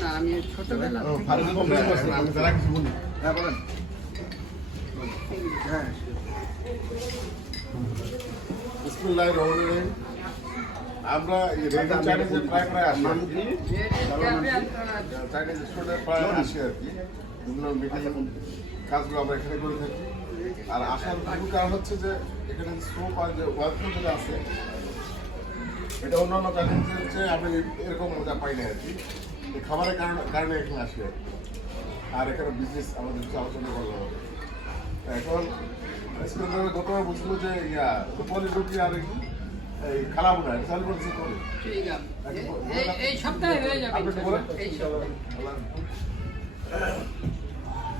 না আমি ছোটবেলা ও, ভালো কমপ্লেন করছেন, আমি তারা কিছু বলি। হ্যাঁ বলেন। হ্যাঁ। বিসমিল্লাহির রহমানির রহিম। আমরা এই রেডি প্রায় প্রায় আসি। আর কি। চাইনিজ স্টুডেন্ট প্রায় আসি। আর কি বিভিন্ন মিটিং কাজগুলো আমরা এখানে করে থাকি। আর আসার মূল কারণ হচ্ছে যে এখানে সোপ আর যে ওয়ার্কফুল যেটা আছে এটা অন্যান্য চাইনিজের চেয়ে আমি এরকম মজা পাই না আর কি। এই খাবারের কারণে কারণে এখানে আসি আর আর এখানে বিজনেস আমাদের আলোচনা করলাম এখন স্কুলের গতবার বলছিল যে ইয়া রূপালী রুটি আর এই- এই না চালু করেছি করে ঠিক এই এই সপ্তাহে হয়ে যাবে।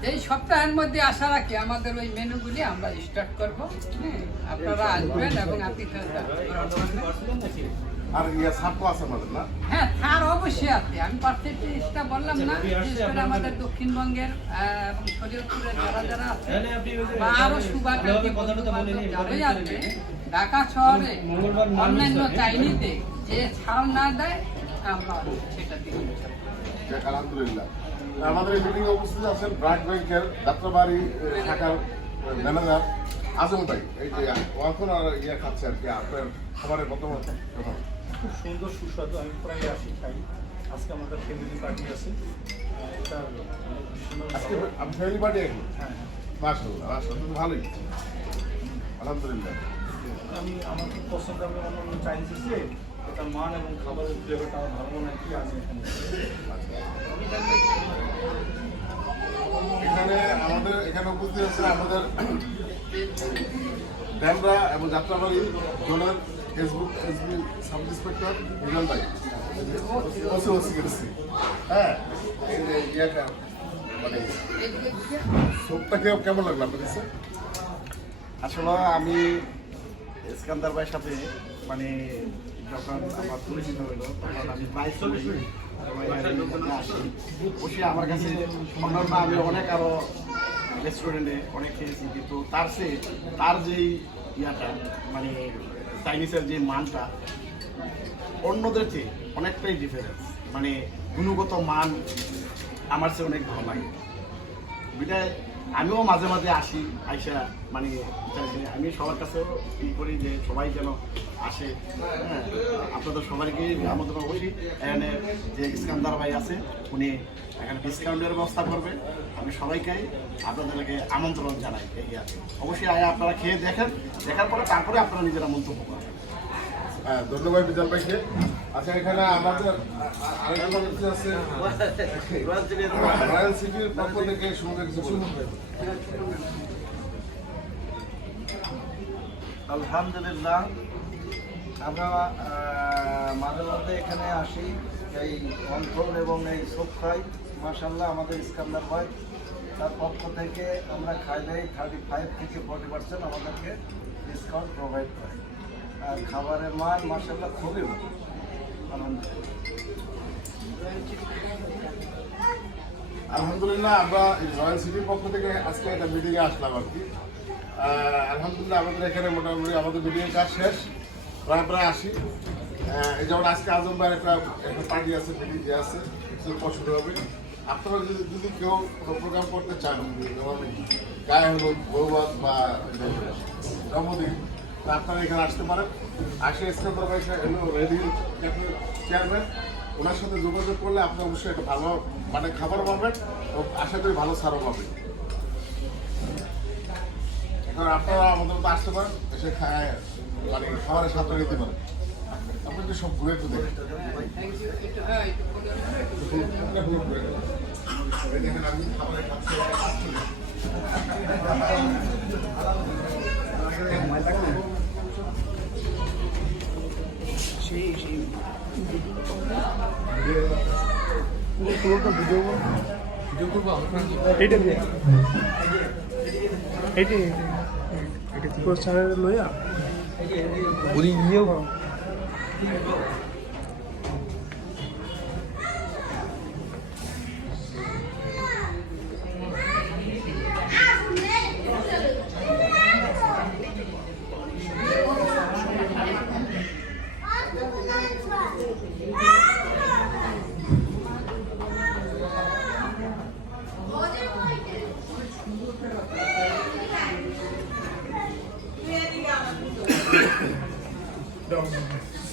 এই সপ্তাহের মধ্যে আশা রাখি আমাদের ওই মেনুগুলি আমরা স্টার্ট করব। হ্যাঁ, আপনারা আসবেন এবং আতিথ্যতা আর ইয়া সাপ আছে আমাদের না? হ্যাঁ তার অবশ্যই আছে। আমি পার্সেন্টেজটা বললাম না বিশেষ করে আমাদের দক্ষিণবঙ্গের শরীয়তপুরের যারা যারা আছে বা যারাই আসবে ঢাকা শহরে অন্যান্য চাইনিতে যে ছাড় না দেয় আমরা সেটা দিই আলহামদুলিল্লাহ। আমাদের এই মিটিংয়ে উপস্থিত আছেন ব্রাক ব্যাংকের যাত্রাবাড়ি শাখার ম্যানেজার আজম ভাই। এই যে এখন আর ইয়ে খাচ্ছে আর কি আপনার খাবারের মতামত কেমন? খুব সুন্দর সুস্বাদু। আমি প্রায় আসি খাই। আজকে আমাদের ফ্যামিলি পার্টি আছে। আজকে ফ্যামিলি পার্টি এখন হ্যাঁ মাসাল্লাহ মাসাল্লাহ ভালোই। আলহামদুলিল্লাহ। আমি আমার খুব পছন্দ আমি অন্য চাইনিজ এসে এটা মান এবং খাবারের ফ্লেভারটা আমার ভালো মনে কি আমি এখানে। এখানে আমাদের এখানে উপস্থিত আছে আমাদের ড্যামরা এবং যাত্রাবাড়ি জোনের Facebook SB sub inspector Mizan ভাই ওসি ওসি গেছি হ্যাঁ ইয়েটা মানে সোপটা কেমন লাগল আপনার কাছে? আসলে আমি ইস্কান্দার ভাইয়ের সাথে মানে যখন আমার পরিচিত হইল, তখন আমি বাইশ চল্লিশ বসে আমার কাছে অন্যান্য আমি অনেক আরও রেস্টুরেন্টে অনেক খেয়েছি, কিন্তু তার সে তার যেই ইয়াটা মানে চাইনিজের যে মানটা, অন্যদের চেয়ে অনেকটাই ডিফারেন্স মানে গুণগত মান আমার চেয়ে অনেক ভালো লাগে। বিদায়। আমিও মাঝে মাঝে আসি, আইসা মানে আমি সবার কাছেও ই করি যে সবাই যেন আসে। হ্যাঁ আপনাদের সবাইকে আমাদের অবশ্যই এখানে যে ইস্কান্দার ভাই আছে, উনি এখানে ডিসকাউন্টের ব্যবস্থা করবে। আমি সবাইকে আপনাদেরকে আমন্ত্রণ জানাই, এই আর অবশ্যই আপনারা খেয়ে দেখেন, দেখার পরে তারপরে আপনারা নিজেরা মন্তব্য করবেন হ্যাঁ ধন্যবাদ বিজাল ভাইকে। আচ্ছা এখানে আমাদের আরেকজন পক্ষ থেকে শুনবে কিছু আলহামদুলিল্লাহ। আমরা মাঝে মধ্যে এখানে আসি। এই অন্থন এবং এই সোপ খাই। মাসাল্লাহ আমাদের ইস্কান্দার ভাই তার পক্ষ থেকে আমরা খাইলেই থার্টি ফাইভ থেকে ফর্টি পার্সেন্ট আমাদেরকে ডিসকাউন্ট প্রোভাইড করে। আর খাবারের মান মাসাল্লাহ খুবই আলহামদুলিল্লাহ। আমরা রয়্যাল সিটির পক্ষ থেকে আজকে একটা মিটিংয়ে আসলাম আর কি। আলহামদুলিল্লাহ, আমাদের এখানে মোটামুটি আমাদের মিটিংয়ের কাজ শেষ। প্রায় প্রায় আসি। এই যেমন আজকে আজম ভাইয়ের একটা একটা পার্টি আছে মিটিং যে আছে পছন্দ হবে। আপনারা যদি যদি কেউ প্রোগ্রাম করতে চান গায়ে হলুদ বৌবাদ বা জন্মদিন আপনারা এখানে আসতে পারেন। আসে ইস্কান্দার ভাই রেডি চেয়ারম্যান ওনার সাথে যোগাযোগ করলে আপনি অবশ্যই একটা ভালো মানে খাবার পাবেন ও আশা করি ভালো সারও পাবেন। এখন আপনারা আমাদের মতো আসতে পারেন, এসে খায় মানে খাবারের স্বাদটা নিতে পারেন। আপনি একটু সব ঘুরে একটু দেখেন খাবারের খাচ্ছি না। এইটা দিয়ে এইটা এটা পুরো চ্যানেল লইয়া ওই ইয়েও Don't.